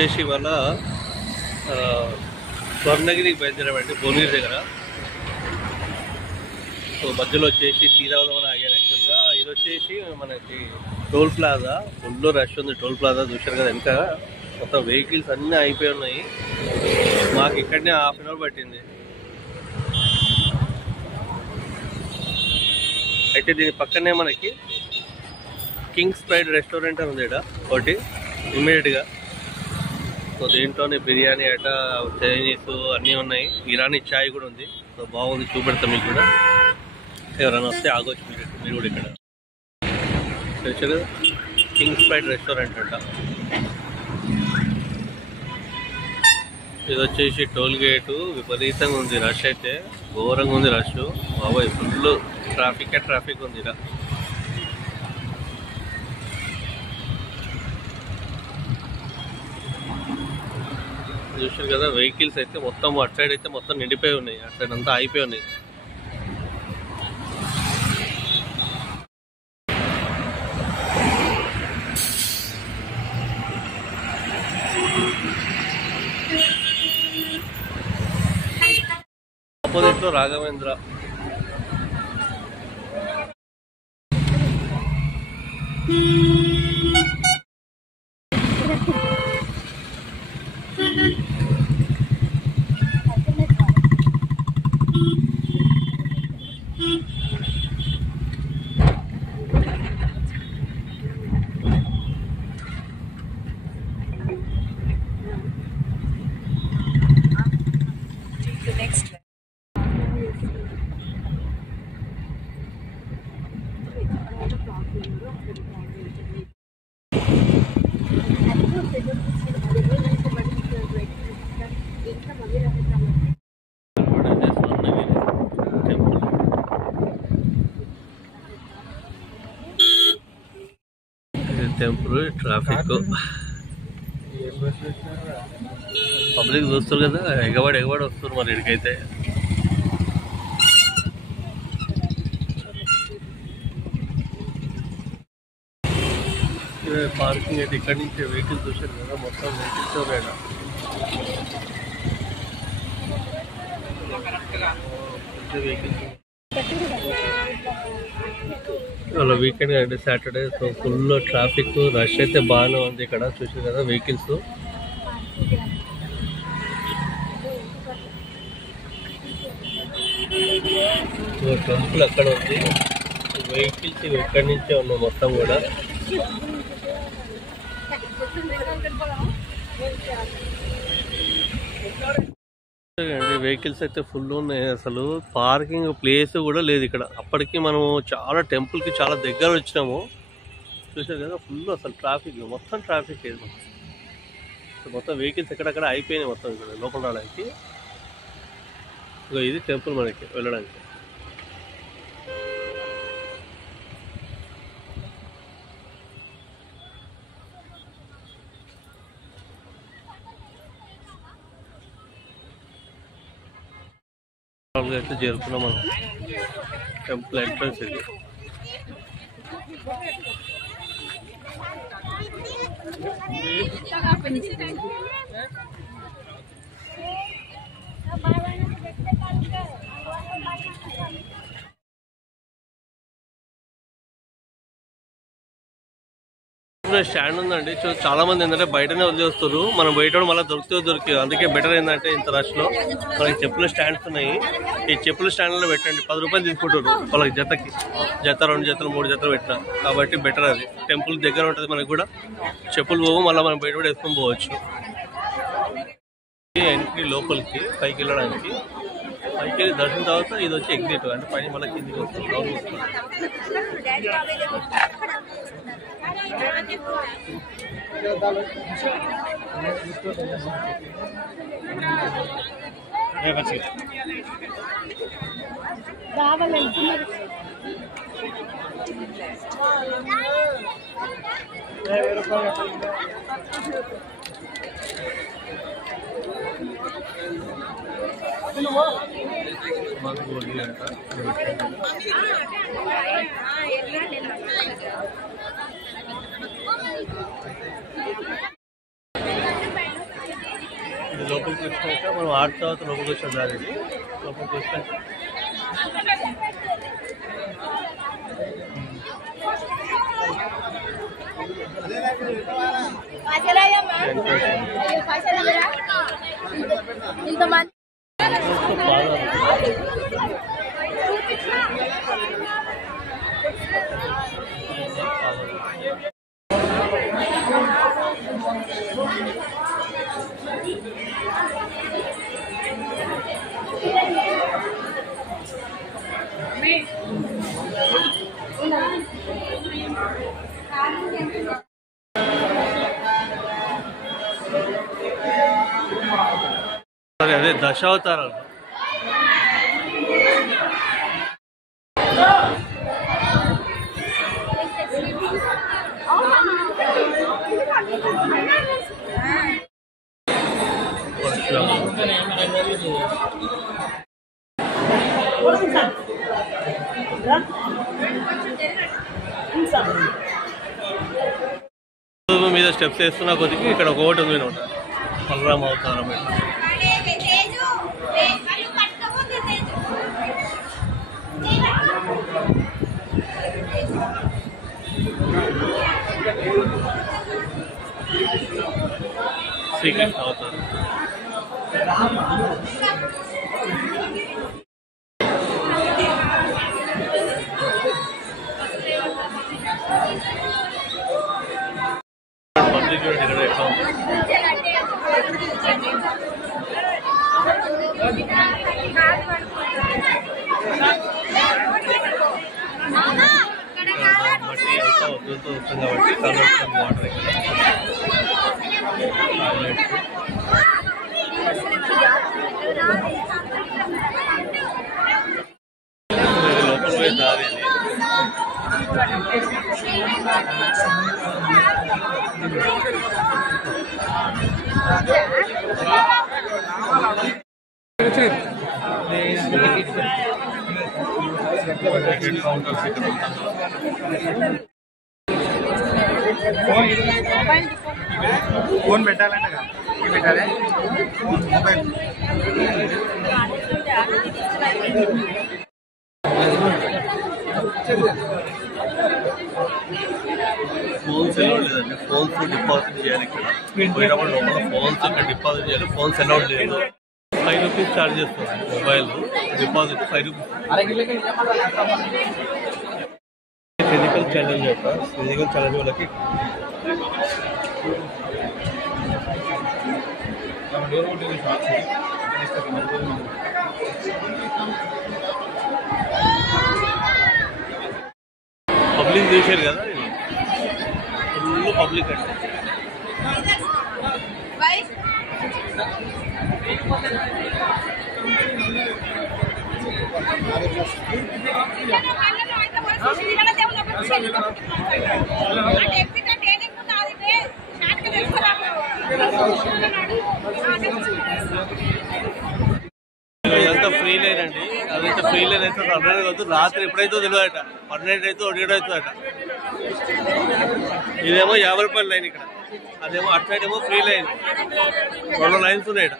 వచ్చేసి ఇవాళ స్వర్ణగిరికి బయలుదేరామండి భువనగిరి దగ్గర. సో మధ్యలో వచ్చేసి శ్రీరామని ఆగాను. యాక్చువల్గా ఇది వచ్చేసి మనకి టోల్ ప్లాజా, ఫుల్ రష్ ఉంది. టోల్ ప్లాజా చూశారు కదా, ఇంకా మొత్తం వెహికల్స్ అన్నీ అయిపోయి ఉన్నాయి. మాకు ఇక్కడనే హాఫ్ అన్ అవర్ పట్టింది. అయితే దీని పక్కనే మనకి కింగ్స్ ప్రైడ్ రెస్టారెంట్ అని ఉంది ఇక్కడ ఒకటి ఇమ్మీడియట్గా. సో దీంట్లోనే బిర్యానీ అట, చైనీస్ అన్నీ ఉన్నాయి. ఇరానీ చాయ్ కూడా ఉంది. సో బాగుంది, చూపెడతాం మీకు కూడా. ఎవరైనా వస్తే ఆగొచ్చు మీరు కూడా. ఇక్కడ స్పెషల్ కింగ్స్ ప్రైడ్ రెస్టారెంట్ అంట. ఇది వచ్చేసి టోల్ గేటు. విపరీతంగా ఉంది రష్, అయితే ఘోరంగా ఉంది రష్ బాబాయ్. ఫుల్ ట్రాఫిక్ ఉంది ఇక్కడ. చూసారు కదా, వెహికల్స్ అయితే మొత్తం అటు సైడ్ అయితే మొత్తం నిండిపోయి ఉన్నాయి, అటు సైడ్ అంతా అయిపోయి ఉన్నాయి. ఆపోజిట్ లో రాఘవేంద్ర. టెంపుల్ ట్రాఫిక్, పబ్లిక్ చూస్తారు కదా, ఎగబడి వస్తారు మరి ఇక్కడికైతే. పార్కింగ్ అయితే ఇక్కడి నుంచి వెహికల్స్ చూసారు కదా, మొత్తం వెహికల్స్ ఉన్నాయి. అలా వీకెండ్ అంటే Saturday, so full traffic rush అయితే బాగానే ఉంది ఇక్కడ. చూసారు కదా వెహికల్స్. టెంపుల్ అక్కడ ఉంది, వెహికల్స్ ఇక్కడి నుంచే ఉన్నాయి మొత్తం కూడా. వెహికల్స్ అయితే ఫుల్ ఉన్నాయి, అసలు పార్కింగ్ ప్లేస్ కూడా లేదు ఇక్కడ. అప్పటికి మనము చాలా టెంపుల్కి చాలా దగ్గర వచ్చినాము. చూసారు కదా ఫుల్ అసలు ట్రాఫిక్, మొత్తం ట్రాఫిక్. మొత్తం వెహికల్స్ ఎక్కడక్కడ అయిపోయినాయి మొత్తం ఇక్కడ లోపల రావడానికి. ఇది టెంపుల్ మనకి వెళ్ళడానికి. అయితే చేరుకున్నాం మనం టెంపుల్ ఎంట్రన్స్. ఇది స్టాండ్ ఉందండి. చాలా మంది ఏంటంటే బయటనే వదిలేస్తారు, మనం బయట మళ్ళీ దొరికితే అందుకే బెటర్ ఏంటంటే ఇంత రష్ లో మనకి చెప్పుల స్టాండ్స్ ఉన్నాయి. ఈ చెప్పుల స్టాండ్ లో పెట్టండి, 10 రూపాయలు తీసుకుంటారు వాళ్ళకి జతకి. జత 2 జతలు 3 జతలు పెట్టినా కాబట్టి బెటర్. అది టెంపుల్ దగ్గర ఉంటుంది, మనకి కూడా చెప్పులు పోవు, మళ్ళీ మనం బయట కూడా వేసుకొని పోవచ్చు. ఎంట్రీ లోపలికి పైకి వెళ్ళడానికి. పైకి వెళ్ళి దర్శనం తర్వాత ఇది వచ్చి ఎగ్జిట్, అంటే పైన మళ్ళీ కిందికి వస్తుంది. లోపలికి వచ్చినాక మనం ఆర్ట్ తర్వాత లోపలికి వచ్చాం దారి లోపలికి వచ్చాక అదే దశావతారాలు మీద స్టెప్స్ వేస్తున్నా కొద్దిగా ఇక్కడ ఒక ఓటు ఉంది అనమాట బలరామ అవతారం శ్రీకృష్ణ అవతారం పబ్లిక్ ఇక్కడ ఎట్లా మట్టి అంతా వద్దుతో వస్తుంది కాబట్టి కలర్ వాటర్ లోపల పోయి దారి ఫోన్ పెట్టాలంటే పెట్టాలి మొబైల్ ఫోన్స్ అలౌడ్ లేదండి ఫోన్స్ డిపాజిట్ చేయాలి ఇక్కడ పోయినప్పుడు లోపల ఫోన్స్ ఇక్కడ డిపాజిట్ చేయాలి ఫోన్స్ అలౌడ్ లేదు ₹5 ఛార్జ్ చేస్తుంది మొబైల్ డిపాజిట్ ₹5 ఫిజికల్ ఛాలెంజ్ యొక్క ఫిజికల్ ఛాలెంజ్ వాళ్ళకి పబ్లిక్ చేశారు కదా ఫుల్ పబ్లిక్ అంటే ఇదంతా ఫ్రీ లైన్ అండి అదైతే ఫ్రీ లైన్ అయితే అందరూ వద్దు రాత్రి ఎప్పుడైతే తెలియదట 12 అయితే 1 అవుతుందట ఇదేమో ₹50 లైన్ ఇక్కడ అదేమో అటు సైడ్ ఏమో ఫ్రీ లైన్ 2 లైన్స్ ఉన్నాయి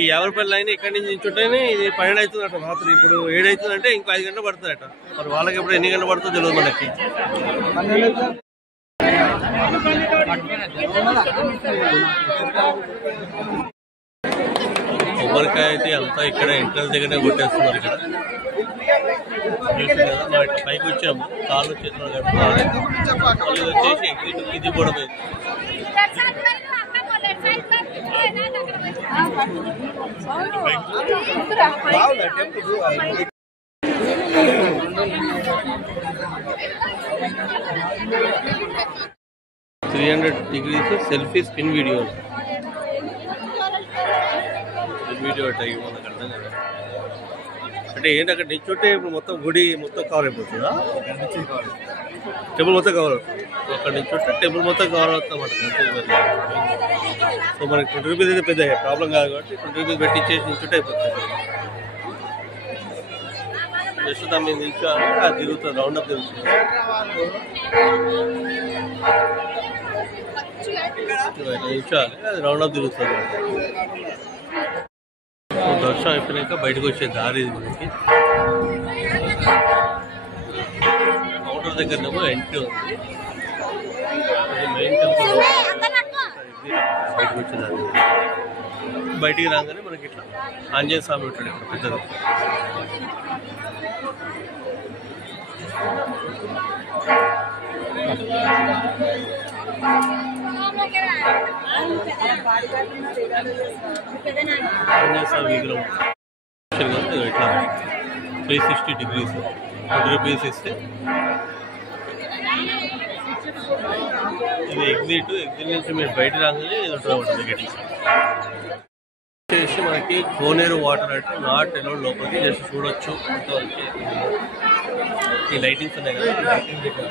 ఈ ₹50 లైన్ ఇక్కడి నుంచి నించుంటేనే ఇది 12 అవుతుందట రాత్రి ఇప్పుడు 7 అవుతుందంటే ఇంకో 5 గంటలు పడుతుందట మరి వాళ్ళకి ఎప్పుడు ఎన్ని గంటలు పడుతుందో తెలియదు మనకి కొబ్బరికాయ అయితే అంతా ఇక్కడ ఎంట్రన్స్ దగ్గరనే కొట్టేస్తున్నారు ఇక్కడ కదా మనం ఇట్లా పైకి వచ్చాము కాళ్ళు చేతులు కట్టుకోవాలి మళ్ళీ వచ్చేసి ఎగ్జిట్ ఇది కూడా పోయింది 300 degrees selfie spin video time మనకు అర్థం కదా అంటే ఏంటి అక్కడ నిల్చుంటే ఇప్పుడు మొత్తం గుడి మొత్తం కవర్ అయిపోతుందా టెంపుల్ మొత్తం కవర్ అవుతుంది అక్కడ నిల్చుంటే టెంపుల్ మొత్తం కవర్ అవుతాం సో మనకి ₹20 అయితే పెద్ద ప్రాబ్లం కాదు కాబట్టి ₹20 పెట్టి ఇచ్చేసి నిల్చుంటే అయిపోతుంది జస్ట్ దాని మీద నిల్చోవాలి అది తిరుగుతుంది రౌండ్ అప్ తిరుగుతుంది నిల్చోవాలి, అది రౌండ్ అప్ తిరుగుతుంది. దర్శనం అయిపోయినాక బయటకు వచ్చే దారి ఇది మనకి. కౌంటర్ దగ్గరనేమో ఎంట్రీ ఉంది, అది మెయిన్ టెంపుల్. బయటకు వచ్చే దారి, బయటికి రాగానే మనకి ఇట్లా ఆంజనేయ స్వామి ఉంటాడు ఇక్కడ పెద్దది. ఆంజనేయ స్వామి విగ్రహం ఇట్లా 360 degrees 100 రూపీస్ ఇస్తే ఇది ఎగ్జిట్ నుంచి మీరు బయట రాగానే ఇది ఉంటుంది టికెట్. వచ్చేసి మనకి కోనేరు వాటర్ అంటే నాట్ ఎలా లోపలికి జస్ట్ చూడొచ్చు అంతవరకు. ఈ లైటింగ్స్ ఉన్నాయి కదా, లైటింగ్ ఇక్కడ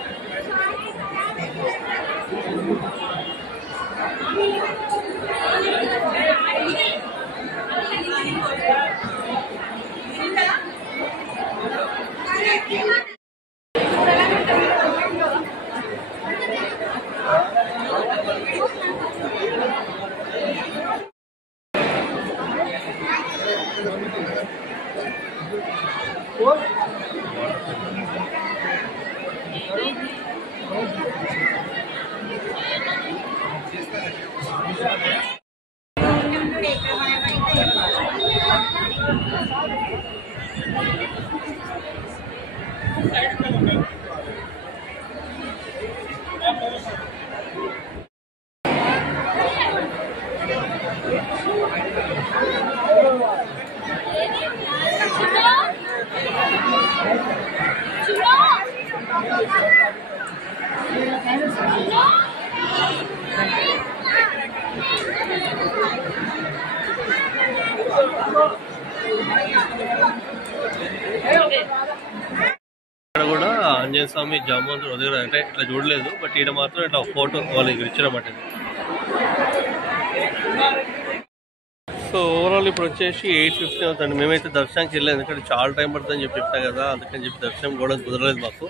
కూడా ఆంజనేయ స్వామి జామూన్ దగ్గర అంటే ఇట్లా చూడలేదు, బట్ ఈడ మాత్రం ఇట్లా ఫోటో వాళ్ళకి ఇచ్చినమాట. సో ఓవరాల్ ఇప్పుడు వచ్చేసి 8:50 అవుతుంది. మేమైతే దర్శనానికి వెళ్ళలేదు, ఎందుకంటే చాలా టైం పడుతుందని చెప్పినా కదా, అందుకని చెప్పి దర్శనం కూడా కుదరలేదు మాకు.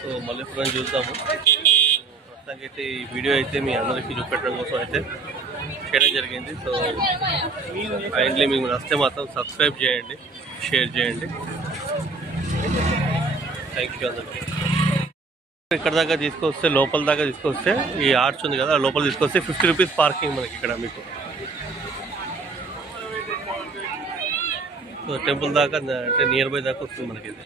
సో మళ్ళీ ఇప్పుడు చూద్దాము. ప్రస్తుతానికి అయితే ఈ వీడియో అయితే మీ అందరికీ చూపెట్టడం కోసం అయితే చేయడం జరిగింది. సో కైండ్లీ మీకు నచ్చితే మాత్రం సబ్స్క్రైబ్ చేయండి, షేర్ చేయండి. థ్యాంక్ యూ అందరికీ. ఇక్కడ దాకా తీసుకొస్తే, లోపల దాకా తీసుకొస్తే, ఈ ఆర్చ్ ఉంది కదా లోపల తీసుకొస్తే 50 రూపీస్ పార్కింగ్ మనకి ఇక్కడ మీకు. సో టెంపుల్ దాకా అంటే నియర్ బై దాకా వస్తుంది మనకి ఇది.